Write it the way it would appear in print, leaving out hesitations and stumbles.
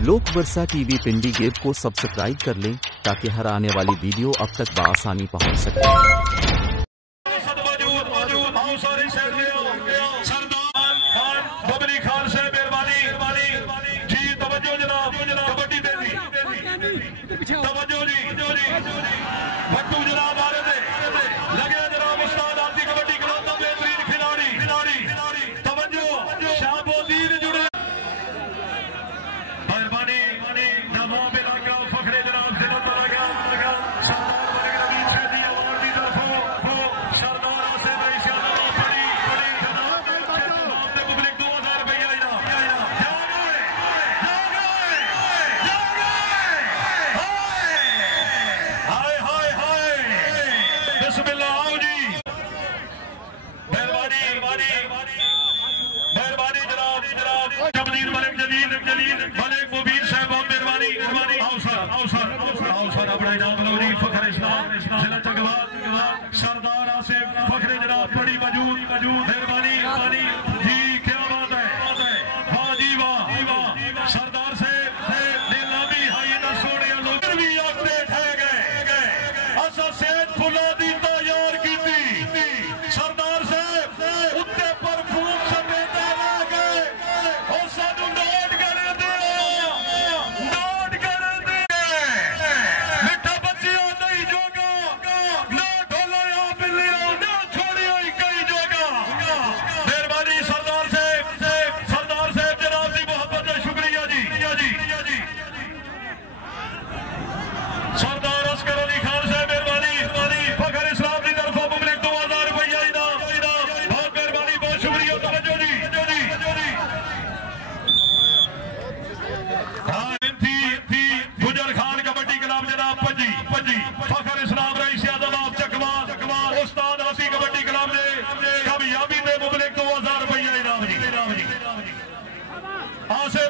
लोक वर्षा टीवी पिंडी गेट को सब्सक्राइब कर लें ताकि हर आने वाली वीडियो अब तक बआसानी पहुंच सके। सरदार आसिफ फखरे जनाब बड़ी मौजूद मेहरबानी जी, क्या बात है, वाह जी वाह। सरदार से नीलामी हाई ना सोने लोग भी आते ठह गए असा सेठ फुला दी तैयार की सरदार से उत्ते परफ्यूम समेत आ गए और सानू नोट कर दे मिठा बच्चिया नहीं जोगा ना ढोलिया बिल्लिया ना छोड़िया कई जोगा। मेहरबानी सरदार से जनाब दी मोहब्बत है, शुक्रिया जी। सरदार अस्कर अली खान साहब मेहरबानी फखर इस्लाम की तरफ मुबलिक 2000 रुपया इनाम, बहुत मेहरबानी, बहुत शुक्रिया, तवज्जो जी। गुजर खान कबड्डी क्लब जनाब पजी फखर इस्लाम रईस आजम आप चकवा उस्ताद हसी कबड्डी क्लब ने कामयाबी में मुबलिक 2000 रुपया इनाम जी। आसिफ